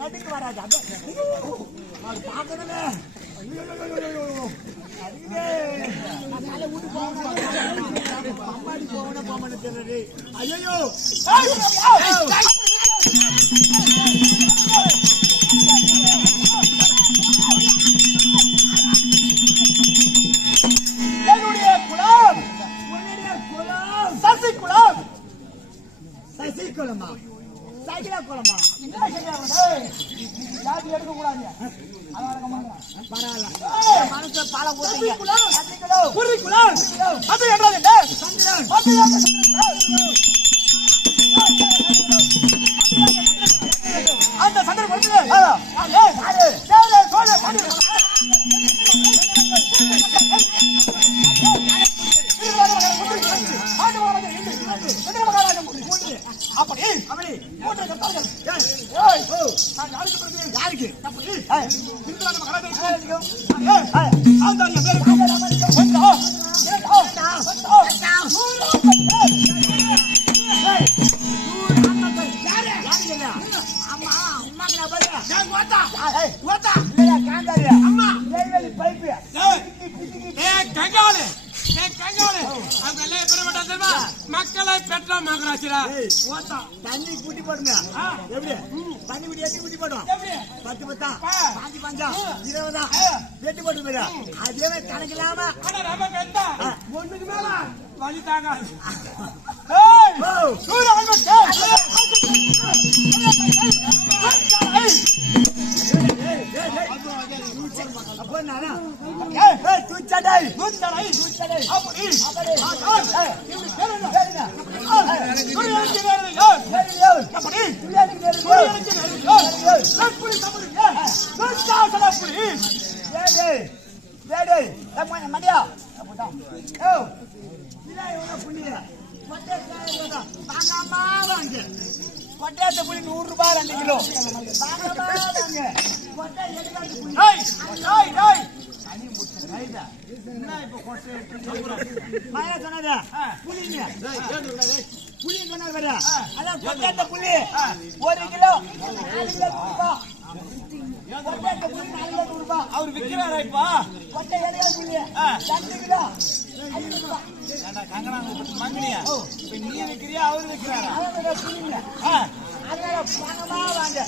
நடுக்கு வராது பாக்கணுமே அம்மாடி போகணும் போமனு தெரியுது. ஐயோ என்னுடைய குலம் உன்னுடைய குலம் சசி குலம். சசி குலமா சைக்கிளா குலமா? ஜாதி எடுக்க கூடாது. மனசு பால ஊத்துங்க. அந்த சந்தர்ப்பத்தில் அப்படி யாருக்கு மக்களை பெற்றா மகராசிரா தண்ணி கூட்டி போடுங்க. எப்படி தண்ணி குடி எட்டி கூட்டி போடும்? 10 10 5 5 20 எட்டி போட்டு அதே கணக்கில்லாம ஒண்ணுக்கு மேல வழி தாங்காது. கொட்டையத்தை புளி 100 ரூபாய் 2 கிலோ புளி சொன்னா அதான் கொட்டையத்தை புளி 1 கிலோ 4 ரூபாய். அவர் விற்கிறாரா இப்ப? கொட்டை புளி 2 கிலோ மங்கனியா? நீ விற்கிறியா அவரு விற்கிறாரா? அதனால பணமா வாங்க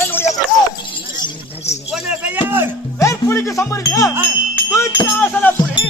என்னுடைய பெயர் வேற்புலிக்கு சம்பரியா புலி